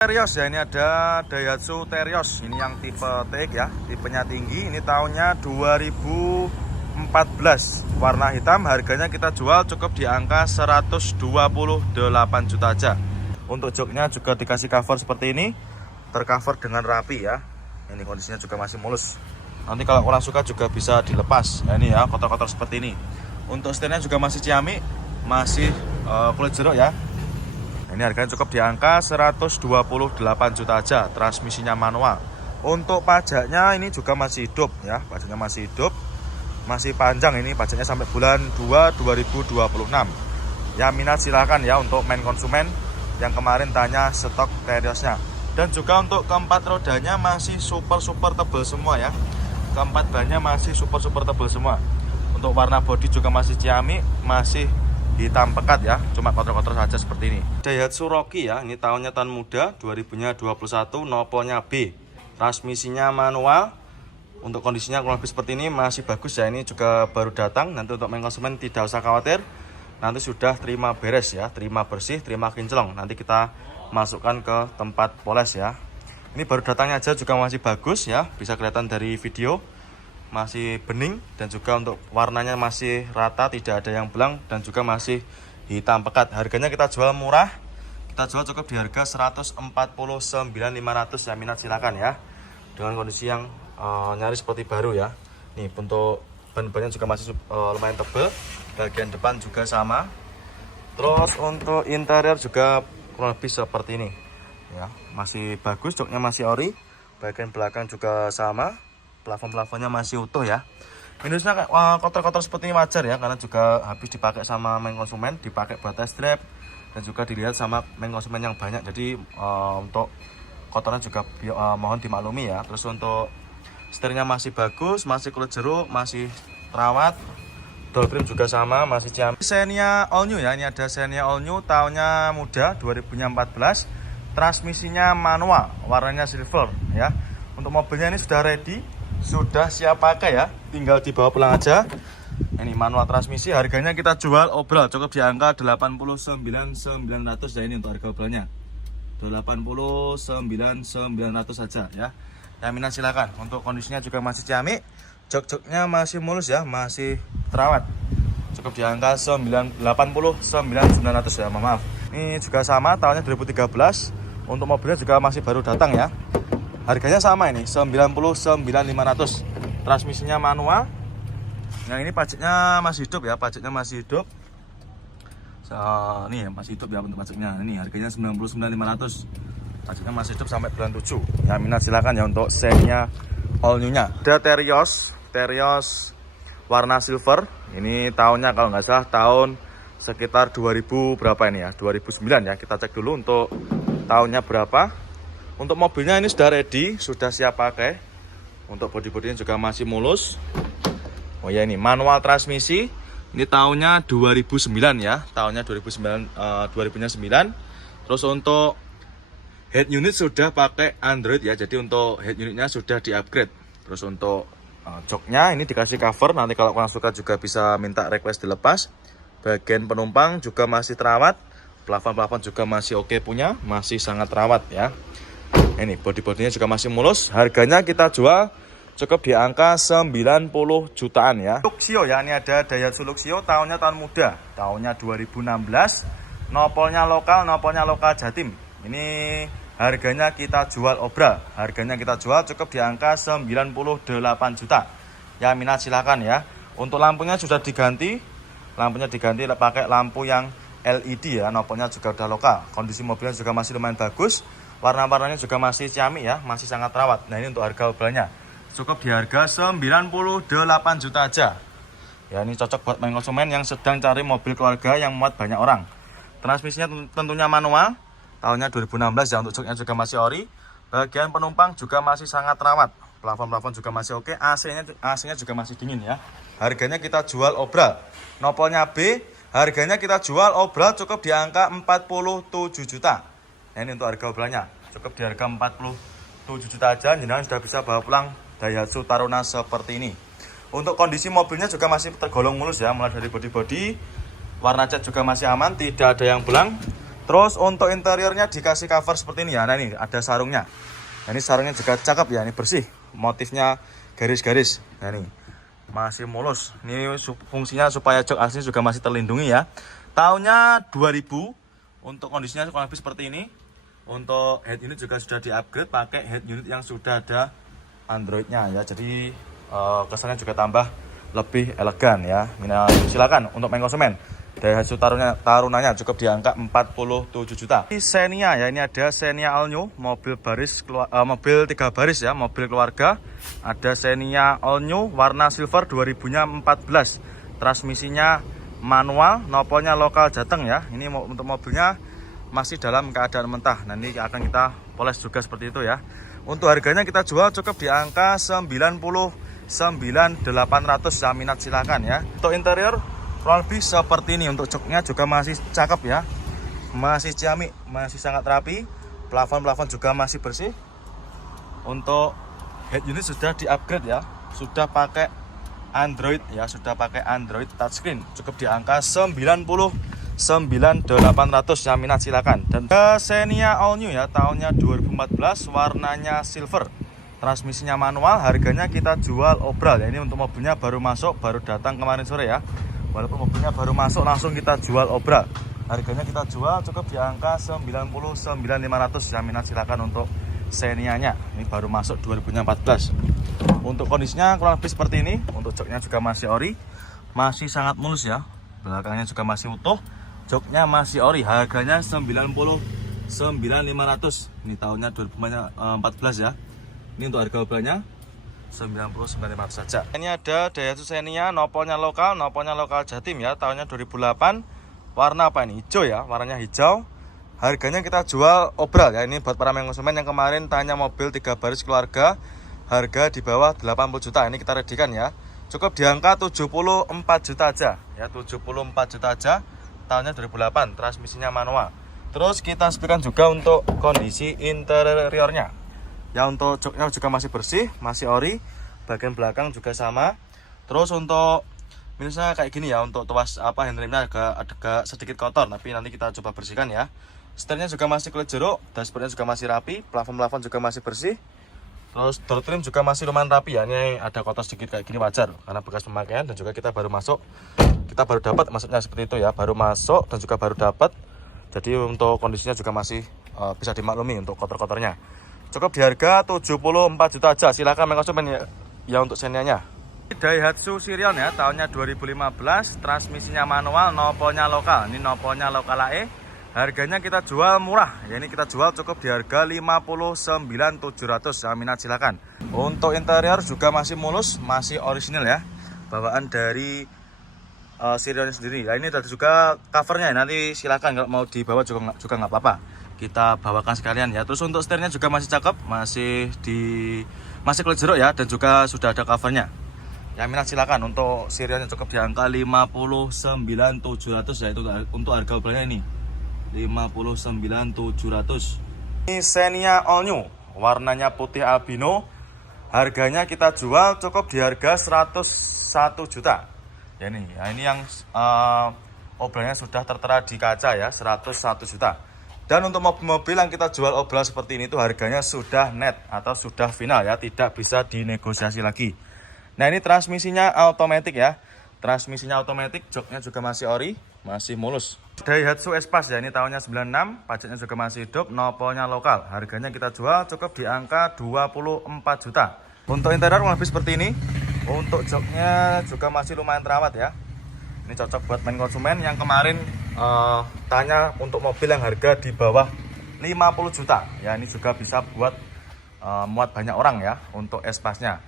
Terios ya, ini ada Daihatsu Terios. Ini yang tipe TX ya, tipenya tinggi. Ini tahunnya 2014, warna hitam. Harganya kita jual cukup di angka 128 juta aja. Untuk joknya juga dikasih cover seperti ini, tercover dengan rapi ya. Ini kondisinya juga masih mulus. Nanti kalau kurang suka juga bisa dilepas. Nah, ini ya, kotor-kotor seperti ini. Untuk setirnya juga masih ciamik, masih kulit jeruk ya. Ini harganya cukup di angka 128 juta aja. Transmisinya manual. Untuk pajaknya ini juga masih hidup ya. Pajaknya masih hidup, masih panjang. Ini pajaknya sampai bulan 2 2026. Ya minat silahkan ya untuk main konsumen yang kemarin tanya stok Teriosnya. Dan juga untuk keempat rodanya masih super tebal semua ya. Keempat bannya masih super tebal semua. Untuk warna bodi juga masih ciamik, masih hitam pekat ya, cuma kotor-kotor saja seperti ini. Daihatsu Rocky ya, ini tahunnya tahun muda, 2021, nopolnya B. Transmisinya manual. Untuk kondisinya kurang lebih seperti ini, masih bagus ya. Ini juga baru datang. Nanti untuk main konsumen tidak usah khawatir. Nanti sudah terima beres ya, terima bersih, terima kinclong. Nanti kita masukkan ke tempat poles ya. Ini baru datangnya aja juga masih bagus ya, bisa kelihatan dari video. Masih bening dan juga untuk warnanya masih rata, tidak ada yang belang dan juga masih hitam pekat. Harganya kita jual murah, kita jual cukup di harga 149.500 ya. Minat silakan ya, dengan kondisi yang nyaris seperti baru ya. Nih untuk ban-bannya juga masih lumayan tebal, bagian depan juga sama. Terus untuk interior juga kurang lebih seperti ini ya, masih bagus, joknya masih ori, bagian belakang juga sama. Plafon-plafonnya masih utuh ya. Minusnya kotor-kotor seperti ini wajar ya, karena juga habis dipakai sama main konsumen, dipakai buat test drive dan juga dilihat sama main konsumen yang banyak. Jadi untuk kotornya juga mohon dimaklumi ya. Terus untuk setirnya masih bagus, masih kulit jeruk, masih terawat. Door trim juga sama, masih ciamik. Xenia all new ya, ini ada Xenia all new, tahunnya muda, 2014. Transmisinya manual, warnanya silver ya. Untuk mobilnya ini sudah ready, sudah siap pakai ya, tinggal dibawa pulang aja. Ini manual transmisi, harganya kita jual obral cukup di angka 89.900 ya. Ini untuk harga obralnya 89.900 saja ya. Yang minat silakan. Untuk kondisinya juga masih ciamik, jok-joknya masih mulus ya, masih terawat, cukup di angka 89.900 ya, maaf. Ini juga sama, tahunnya 2013. Untuk mobilnya juga masih baru datang ya. Harganya sama ini, 99.500. Transmisinya manual. Nah ini pajaknya masih hidup ya, pajaknya masih hidup. Nih masih hidup ya untuk pajaknya. Ini harganya 99.500. Pajaknya masih hidup sampai bulan 7. Ya minat silakan ya untuk Xenia all new-nya. Ada Terios warna silver. Ini tahunnya kalau nggak salah tahun sekitar 2000 berapa ini ya? 2009 ya. Kita cek dulu untuk tahunnya berapa. Untuk mobilnya ini sudah ready, sudah siap pakai. Untuk bodi-bodinya juga masih mulus. Oh ya, ini manual transmisi. Ini tahunnya 2009 ya, tahunnya 2009. Terus untuk head unit sudah pakai Android ya, jadi untuk head unitnya sudah di-upgrade. Terus untuk joknya ini dikasih cover, nanti kalau kurang suka juga bisa minta request dilepas. Bagian penumpang juga masih terawat, plafon-plafon juga masih oke punya, masih sangat terawat ya. Ini bodi-bodinya juga masih mulus. Harganya kita jual cukup di angka 90 jutaan ya. Luxio ya, ini ada Daihatsu Luxio, tahunnya tahun muda, tahunnya 2016. Nopolnya lokal Jatim. Ini harganya kita jual obral. Harganya kita jual cukup di angka 98 juta. Ya minat silakan ya. Untuk lampunya sudah diganti. Lampunya diganti pakai lampu yang LED ya. Nopolnya juga udah lokal. Kondisi mobilnya juga masih lumayan bagus. Warna-warnanya juga masih ciamik ya, masih sangat terawat. Nah ini untuk harga obralnya cukup di harga 98 juta aja. Ya ini cocok buat main konsumen yang sedang cari mobil keluarga yang muat banyak orang. Transmisinya tentunya manual, tahunnya 2016 ya. Untuk joknya juga masih ori. Bagian penumpang juga masih sangat terawat. Plafon-plafon juga masih oke. AC-nya juga masih dingin ya. Harganya kita jual obral. Nopolnya B, harganya kita jual obral cukup di angka 47 juta. Nah, ini untuk harga obralnya cukup di harga 47 juta aja. Jenengan sudah bisa bawa pulang Daihatsu Taruna seperti ini. Untuk kondisi mobilnya juga masih tergolong mulus ya, mulai dari bodi-bodi, warna cat juga masih aman, tidak ada yang belang. Terus untuk interiornya dikasih cover seperti ini ya. Nah ini ada sarungnya. Nah, ini sarungnya juga cakep ya, ini bersih. Motifnya garis-garis. Nah ini masih mulus. Ini fungsinya supaya jok asli juga masih terlindungi ya. Tahunnya 2000. Untuk kondisinya kurang lebih seperti ini. Untuk head unit juga sudah di-upgrade pakai head unit yang sudah ada Android-nya ya. Jadi kesannya juga tambah lebih elegan ya. Silakan untuk main konsumen. Dari hasil tarunannya cukup di angka 47 juta. Ini Xenia ya, ini ada Xenia All New, mobil 3 baris ya, mobil keluarga. Ada Xenia All New warna silver 2014. Transmisinya manual, noponya lokal Jateng ya. Ini untuk mobilnya masih dalam keadaan mentah. Nanti akan kita poles juga seperti itu ya. Untuk harganya kita jual cukup di angka 99.800 ya, minat silakan ya. Untuk interior kurang lebih seperti ini. Untuk joknya juga masih cakep ya, masih ciamik, masih sangat rapi. Plafon juga masih bersih. Untuk head unit sudah di-upgrade ya, sudah pakai Android ya, sudah pakai Android touchscreen. Cukup di angka 99.800 ya, minat silakan. Dan Xenia All New ya, tahunnya 2014, warnanya silver. Transmisinya manual, harganya kita jual obral ya. Ini untuk mobilnya baru masuk, baru datang kemarin sore ya. Walaupun mobilnya baru masuk langsung kita jual obral. Harganya kita jual cukup di angka 99.500 ya, minat silakan untuk Xenia-nya. Ini baru masuk 2014. Untuk kondisinya kurang lebih seperti ini. Untuk joknya juga masih ori, masih sangat mulus ya. Belakangnya juga masih utuh. Joknya masih ori, harganya 99.500. Ini tahunnya 2014 ya. Ini untuk harga obrolannya 99.500 saja. Ini ada Daihatsu Xenia, noponya lokal Jatim ya, tahunnya 2008. Warna apa ini? Hijau ya, warnanya hijau. Harganya kita jual obral ya. Ini buat para konsumen yang kemarin tanya mobil 3 baris keluarga, harga di bawah 80 juta. Ini kita redikan ya. Cukup di angka 74 juta aja ya, 74 juta aja. Tahunnya 2008, transmisinya manual. Terus kita sepikan juga untuk kondisi interiornya ya. Untuk joknya juga masih bersih, masih ori. Bagian belakang juga sama. Terus untuk minusnya kayak gini ya, untuk tuas handremnya agak sedikit kotor, tapi nanti kita coba bersihkan ya. Setirnya juga masih kulit jeruk, dashboardnya juga masih rapi, plafon juga masih bersih. Terus door trim juga masih lumayan rapi ya. Ini ada kotor sedikit kayak gini wajar karena bekas pemakaian, dan juga kita baru masuk. Kita baru dapat, maksudnya seperti itu ya, baru masuk dan juga baru dapat. Jadi untuk kondisinya juga masih bisa dimaklumi untuk kotor-kotornya. Cukup di harga 74 juta aja. Silahkan konsumen ya untuk Xenia-nya. Daihatsu Sirion ya, tahunnya 2015, transmisinya manual, noponya lokal. Ini noponya lokal AE. Harganya kita jual murah ya, ini kita jual cukup di harga 59.700 ya, minat silakan. Untuk interior juga masih mulus, masih orisinil ya, bawaan dari Sirion sendiri. Nah, ini ada juga covernya, nanti silakan kalau mau dibawa juga nggak apa-apa, kita bawakan sekalian ya. Terus untuk setirnya juga masih cakep, masih kulit jeruk ya, dan juga sudah ada covernya ya, minat silakan. Untuk Sirionnya cukup di angka 59.700 ya, itu untuk harga obrolannya ini 59.700. Ini Xenia All New, warnanya putih albino. Harganya kita jual cukup di harga 101 juta ya. Ini yang obrolannya sudah tertera di kaca ya, 101 juta. Dan untuk mobil-mobil yang kita jual obral seperti ini, itu harganya sudah net atau sudah final ya, tidak bisa dinegosiasi lagi. Nah, ini transmisinya otomatis ya, transmisinya otomatis, joknya juga masih ori, masih mulus. Daihatsu Espace ya, ini tahunnya 96, pajaknya juga masih hidup, noponya lokal. Harganya kita jual cukup di angka 24 juta. Untuk interior lebih seperti ini. Untuk joknya juga masih lumayan terawat ya. Ini cocok buat main konsumen yang kemarin tanya untuk mobil yang harga di bawah 50 juta ya. Ini juga bisa buat muat banyak orang ya untuk Espace-nya.